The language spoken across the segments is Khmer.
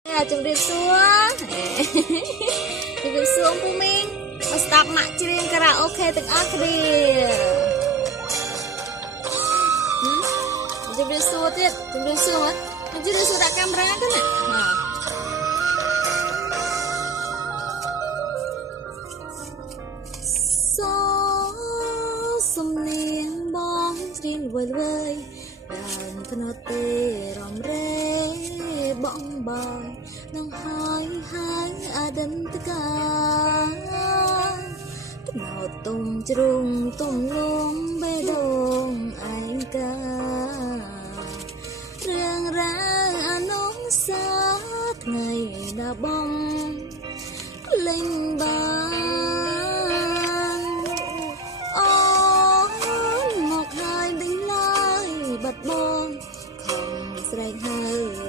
ជំរាបសួរជំរាបសួរពូមីងមកស្ដាប់ម៉ាក់ច្រៀងការ៉ាអូខេទាំងអស់គ្នាជំរាបសួរទៀតជំរាបសួរមកជំរាបសួរដាក់កាមេរ៉ាទៅណាសំនៀងបងច្រៀងវៃដើមធ្នោទេរំរេបងបងនឹងហើយអដិនតកាធ្នោទុំជ្រុងទុំលងបេះដូងឯការឿងរ៉ាវអនុសាថ្ងៃណាបងលេងបានអូនមកហើយដេញឡើយបាត់បងខំស្រែកហៅ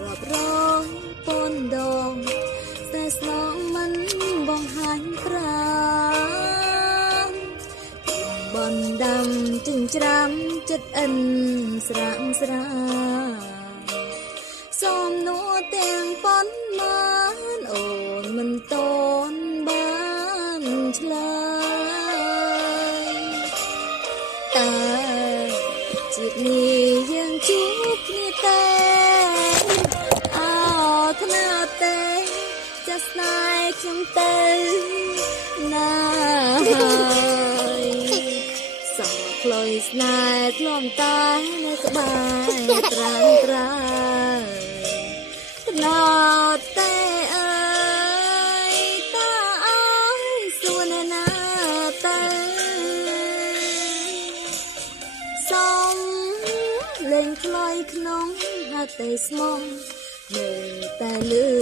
រាប់រយពនដងតែស្នងមិនបងហាញ់ប្រាំបនដាំចិញ្ច្រាំចិត្តអិនស្រាងស្រាសូមនួទាំងប៉ុនបានអូនមិនតនបានឆ្លើយតែជាតិនេះយើងជួបគ្នាតែអោថ្នាទេចាស់ស្នេហ៍ខ្ញុំទៅណាហើយសោកផ្លុយស្នេហ៍ធ្លំតែនៅក្បែរត្រាំត្រើណោតែអើយតាអើយសួនណាទៅសូមលេងខ្លយក្នុងហាត់តែស្មងមើលតែលឺ